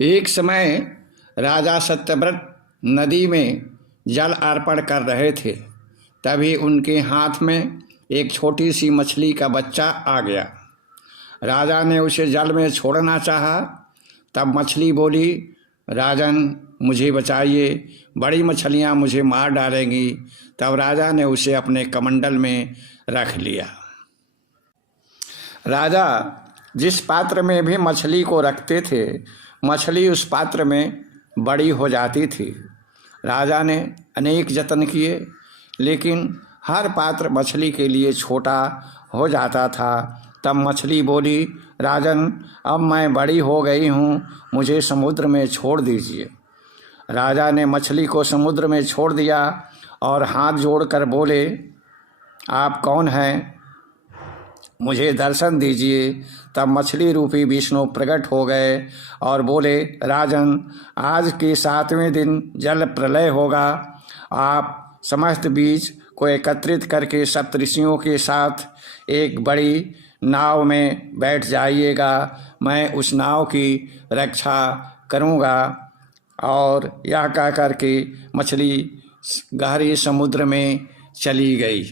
एक समय राजा सत्यव्रत नदी में जल अर्पण कर रहे थे। तभी उनके हाथ में एक छोटी सी मछली का बच्चा आ गया। राजा ने उसे जल में छोड़ना चाहा। तब मछली बोली, राजन मुझे बचाइए, बड़ी मछलियां मुझे मार डालेंगी। तब राजा ने उसे अपने कमंडल में रख लिया। राजा जिस पात्र में भी मछली को रखते थे, मछली उस पात्र में बड़ी हो जाती थी। राजा ने अनेक जतन किए, लेकिन हर पात्र मछली के लिए छोटा हो जाता था। तब मछली बोली, राजन अब मैं बड़ी हो गई हूँ, मुझे समुद्र में छोड़ दीजिए। राजा ने मछली को समुद्र में छोड़ दिया और हाथ जोड़कर बोले, आप कौन हैं, मुझे दर्शन दीजिए। तब मछली रूपी विष्णु प्रकट हो गए और बोले, राजन आज के 7वें दिन जल प्रलय होगा। आप समस्त बीज को एकत्रित करके सप्तऋषियों के साथ एक बड़ी नाव में बैठ जाइएगा। मैं उस नाव की रक्षा करूँगा। और यह कह करके मछली गहरे समुद्र में चली गई।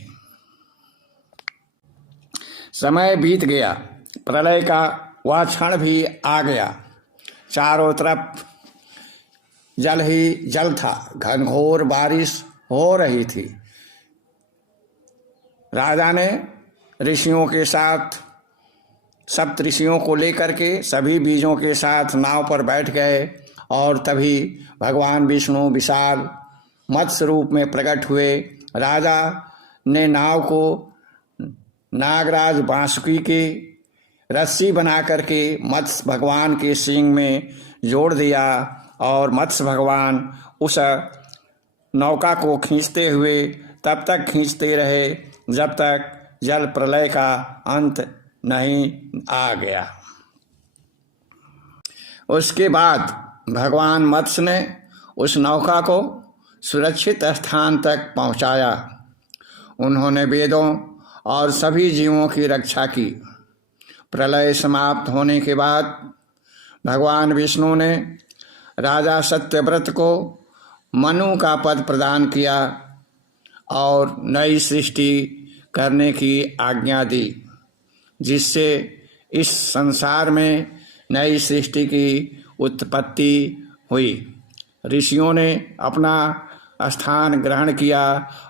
समय बीत गया, प्रलय का वह क्षण भी आ गया। चारों तरफ जल ही जल था, घनघोर बारिश हो रही थी। राजा ने ऋषियों के साथ, सप्त ऋषियों को लेकर के सभी बीजों के साथ नाव पर बैठ गए। और तभी भगवान विष्णु विशाल मत्स्य रूप में प्रकट हुए। राजा ने नाव को नागराज बांसुरी की रस्सी बना करके मत्स्य भगवान के सींग में जोड़ दिया और मत्स्य भगवान उस नौका को खींचते हुए तब तक खींचते रहे जब तक जल प्रलय का अंत नहीं आ गया। उसके बाद भगवान मत्स्य ने उस नौका को सुरक्षित स्थान तक पहुंचाया। उन्होंने वेदों और सभी जीवों की रक्षा की। प्रलय समाप्त होने के बाद भगवान विष्णु ने राजा सत्यव्रत को मनु का पद प्रदान किया और नई सृष्टि करने की आज्ञा दी, जिससे इस संसार में नई सृष्टि की उत्पत्ति हुई। ऋषियों ने अपना स्थान ग्रहण किया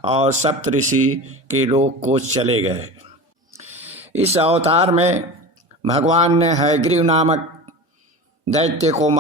और सप्त ऋषि के लोक को चले गए। इस अवतार में भगवान ने हयग्रीव नामक दैत्य को